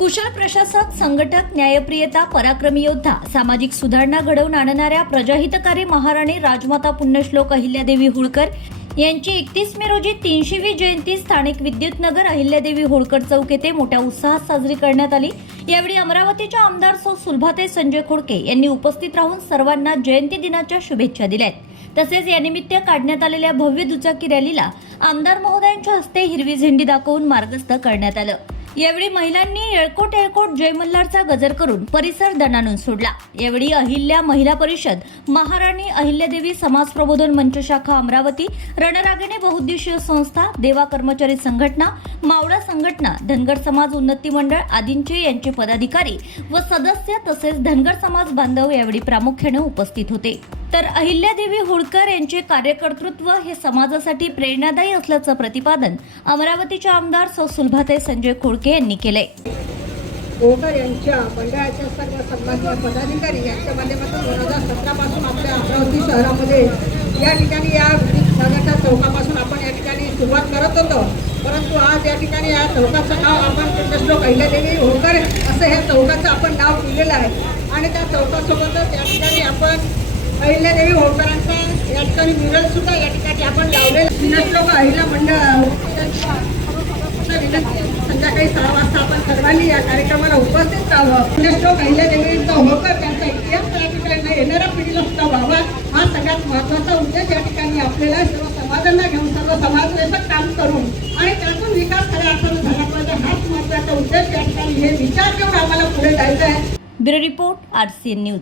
कुशल प्रशासक संघटक न्यायप्रियता पराक्रमी योद्धा सामाजिक सुधारणा घडवून आणणाऱ्या प्रजाहितकारी महाराणी राजमाता पुण्यश्लोक अहिल्यादेवी होळकर यांची एकतीस मे रोजी तीनशेवी जयंती स्थानिक विद्युतनगर अहिल्यादेवी होळकर चौक येथे मोठ्या उत्साहात साजरी करण्यात आली. यावेळी अमरावतीच्या आमदार सौ सुलभाते संजय खोडके यांनी उपस्थित राहून सर्वांना जयंती दिनाच्या शुभेच्छा दिल्यात. तसेच यानिमित्त काढण्यात आलेल्या भव्य दुचाकी रॅलीला आमदार महोदयांच्या हस्ते हिरवी झेंडी दाखवून मार्गस्थ करण्यात आलं. यावेळी महिलांनी येळकोट येळकोट जय मल्हारचा गजर करून परिसर दणानून सोडला. यावेळी अहिल्या महिला परिषद महाराणी अहिल्यादेवी समाज प्रबोधन मंच शाखा अमरावती रणरागिणी बहुउद्देशीय संस्था देवा कर्मचारी संघटना मावळा संघटना धनगर समाज उन्नती मंडळ आदींचे यांचे पदाधिकारी व सदस्य तसेच धनगर समाज बांधव यावेळी प्रामुख्याने उपस्थित होते. तर अहिल्यादेवी होळकर यांचे कार्यकर्तृत्व हे समाजासाठी प्रेरणादायी असल्याचं प्रतिपादन अमरावतीच्या आमदार सौ सुलभाते संजय खोडके यांनी केले होळकर यांच्या मंडळाच्या सर्व सन्माननीय पदाधिकारी यांच्या माध्यमातून दोन हजार सतरापासून आपल्या अमरावती शहरामध्ये या ठिकाणी या नगरच्या चौकापासून आपण या ठिकाणी सुरुवात करत होतो. परंतु आज या ठिकाणी या चौकाचं नाव आपण पुण्यश्लोक अहिल्यादेवी होळकर असं ह्या चौकाचं आपण नाव दिलेलं आहे. आणि त्या चौकासोबतच या ठिकाणी आपण अहिल्यादेवी होळकरांचा या ठिकाणी म्युरल सुद्धा या ठिकाणी आपण लावलेलं लोक अहिल्या मंडळ विनंती संध्याकाळी सहा वाजता आपण सर्वांनी या कार्यक्रमाला उपस्थित राहावं. पुण्यश्लोक अहिल्यादेवीचा होकर त्यांचा इतिहास या ठिकाणी येणाऱ्या पिढीला सुद्धा व्हावा हा सगळ्यात महत्त्वाचा उद्देश या ठिकाणी आपल्याला सर्व समाजांना घेऊन सर्व समाजवेशक काम करून आणि त्यातून विकास खऱ्या अर्थानं झाला पाहिजे. हाच महत्त्वाचा उद्देश या ठिकाणी हे विचार घेऊन आम्हाला पुढे जायचं आहे. Bureau report C news.